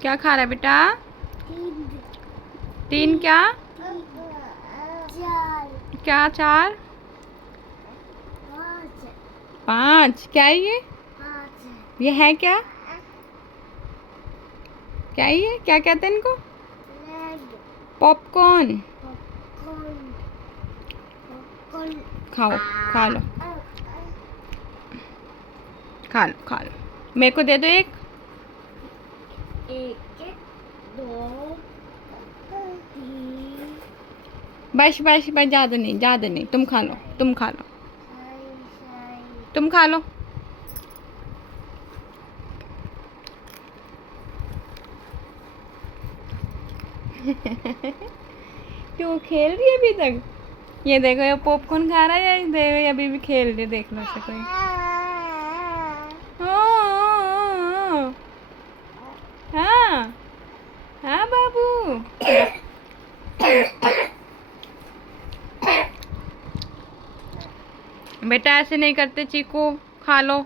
क्या खा रहा है बेटा? तीन क्या? क्या चार? पाँच? क्या है ये है क्या? क्या है ये? क्या कहते हैं इनको? पॉपकॉर्न। खाओ, खा लो, खा लो, खा लो। मेरे को दे दो एक। दो, तीन। बस बस बस, ज़्यादा नहीं, ज़्यादा नहीं। तुम खा लो, तुम खा लो, तुम खा लो। क्यों खेल रही है अभी तक? ये देखो, ये पॉपकॉर्न खा रहा है, ये देखो, ये अभी भी खेल रही है। देख लो इसे कोई। हाँ हाँ बाबू। बेटा ऐसे नहीं करते चीकू, खा लो।